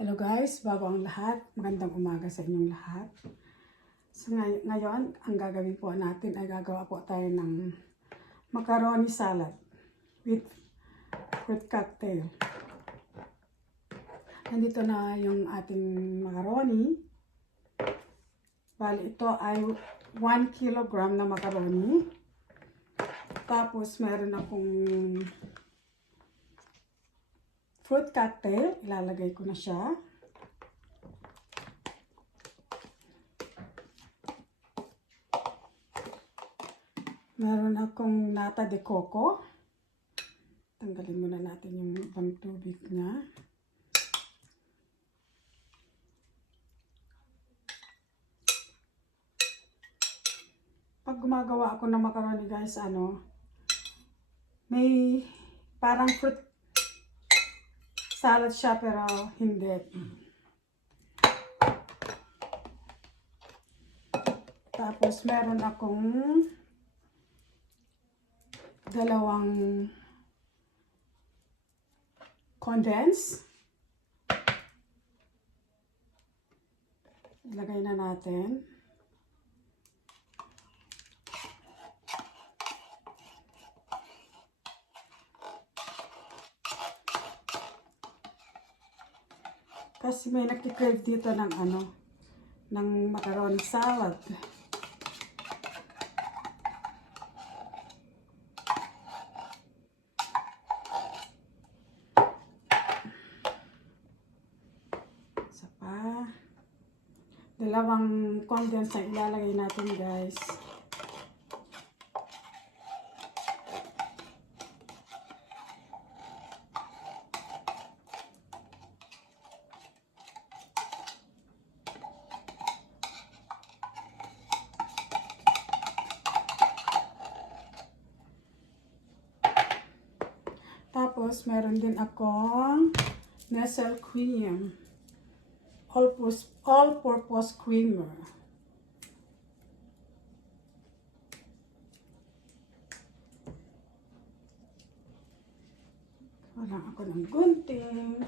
Hello guys, bago ang lahat, magandang umaga sa inyong lahat. So ngayon, ang gagawin po natin ay gagawa po tayo ng macaroni salad with fruit cocktail. Nandito na yung ating macaroni. Bali, ito ay 1 kilogram na macaroni. Tapos meron akong fruit cocktail, ilalagay ko na siya. Meron akong nata de coco. Tanggalin muna natin yung ibang tubig niya. Pag gumagawa ako ng macaroni guys, may parang fruit salad siya pero hindi. Tapos meron akong dalawang condense. Ilagay na natin. Kasi may nagki-crave dito ng ng macaroni salad. Isa pa. Dalawang condense na ilalagay natin guys. Tapos, meron din akong Nestle cream. All-purpose creamer. Wala ako ng gunting.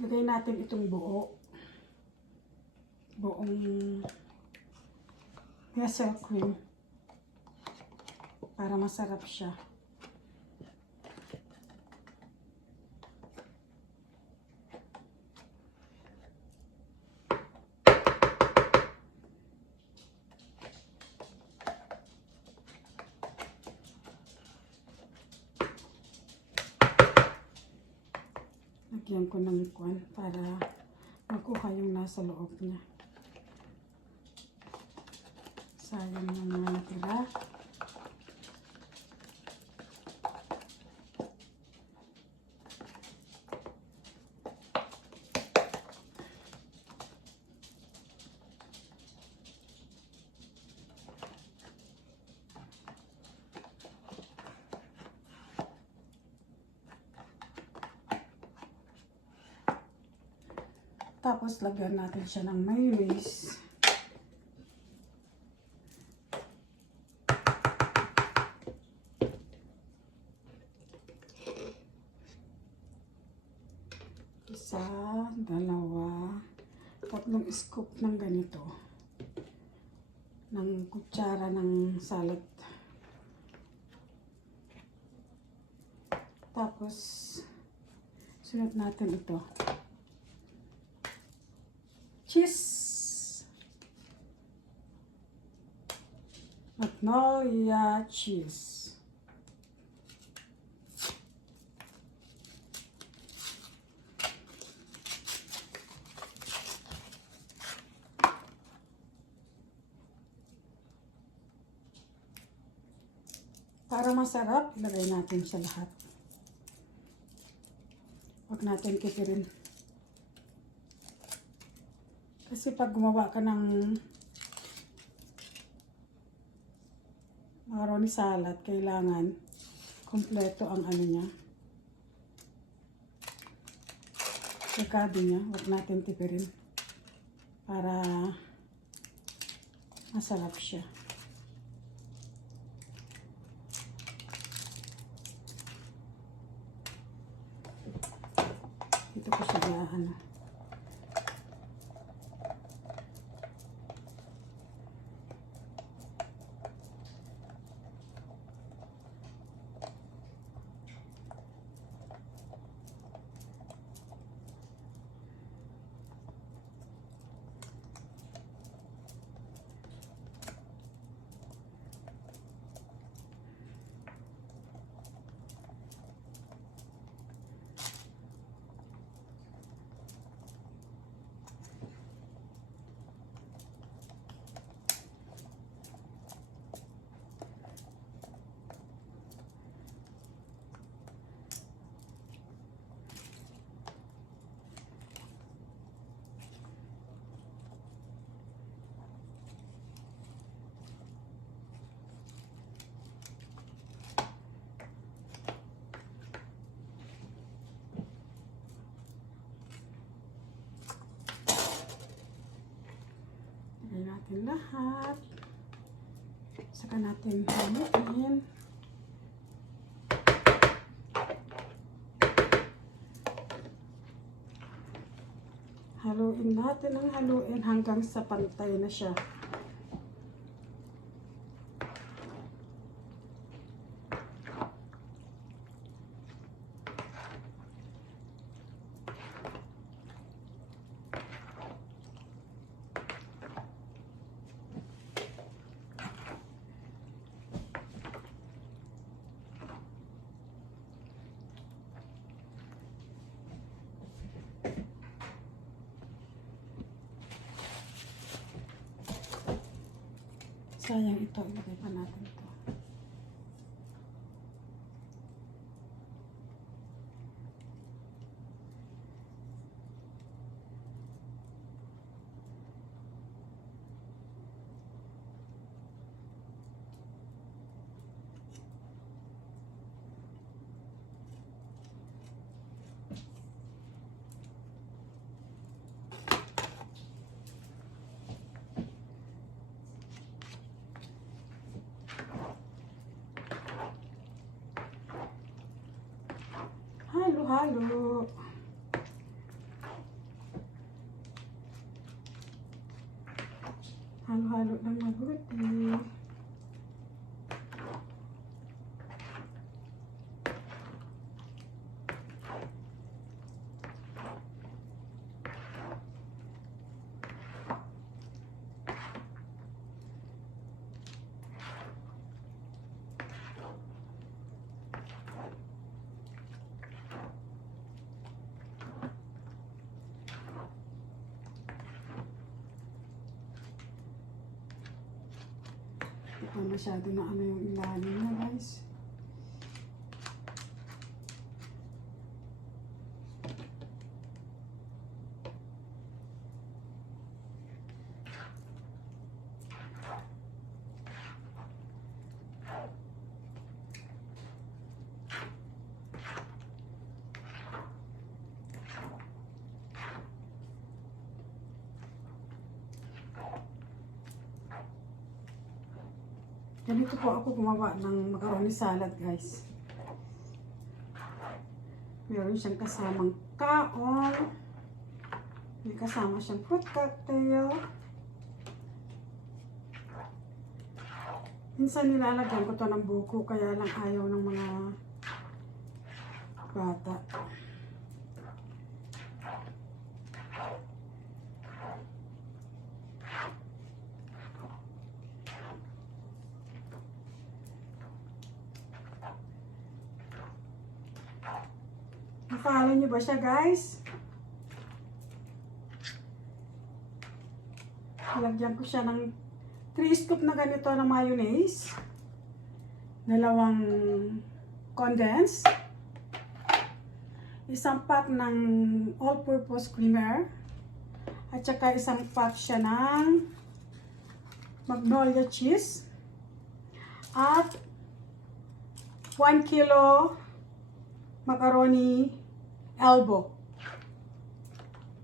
Lagay natin itong buong Nestle cream para masarap siya. Lagyan ko ng kwan para makuha yung nasa loob niya. Sayang yung mga natira. Tapos, lagyan natin siya ng mayonnaise. Isa, dalawa, tatlong scoop ng ganito. Ng kutsara ng salad. Tapos, sunod natin ito. Cheese. Magnolia cheese. Para masarap, ilagay natin siya lahat. Huwag natin kipirin. Kasi pag gumawa ka ng macaroni salad, kailangan Kompleto ang ano niya. Pagkado niya, huwag natin tipirin. Para masarap siya. Dito ko siya ano. Lagay natin lahat. Saka natin haluin. Haluin natin ang haluin hanggang sa pantay na siya. Sayang ito, ilagay pa natin ito. Halo-halo. Halo-halo ng mabuti. Ito masyado na ano yung ilalim na, guys. Ganito po ako gumawa ng macaroni salad, guys. Meron siyang kasamang kaong. May kasama siyang fruit cocktail. Minsan nilalagyan ko to ng buko, kaya lang ayaw ng mga bata. Follow niyo ba siya, guys? Lagyan ko siya ng 3 scoop na ganito na mayonnaise. 2 condensed. 1 pack ng all-purpose creamer. At saka 1 pack siya ng magnolia cheese. At 1 kilo macaroni elbow.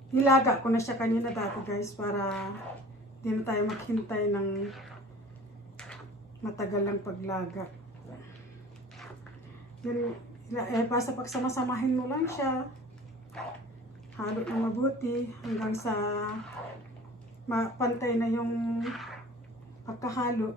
Nilaga ko na siya kanina dati guys para hindi na tayo maghintay ng matagal lang paglaga. Yun, basta pagsama-samahin mo lang siya. Halo na mabuti hanggang sa mapantay na yung pagkahalo.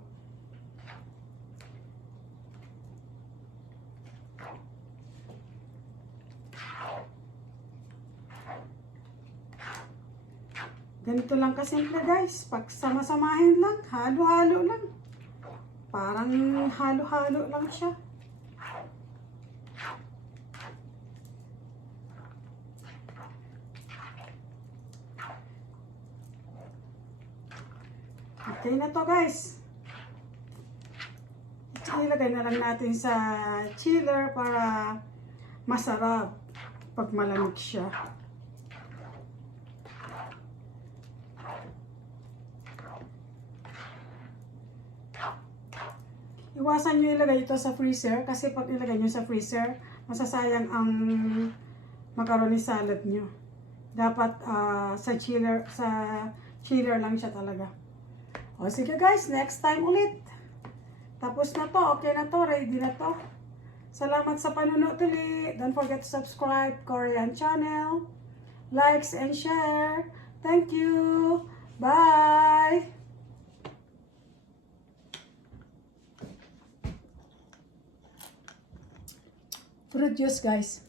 Ganito lang kasimple guys. Pagsama-samahin lang, halo-halo lang. Parang halo-halo lang siya. Okay na to guys. Ilagay na lang natin sa chiller para masarap pag malamig siya. Iwasan nyo ilagay ito sa freezer kasi pag ilagay nyo sa freezer, masasayang ang macaroni salad nyo. Dapat sa chiller lang siya talaga. O sige guys, next time ulit. Tapos na to, okay na to, ready na to. Salamat sa panunod ulit. Don't forget to subscribe Korean channel. Likes and share. Thank you. Bye. Fruit juice guys.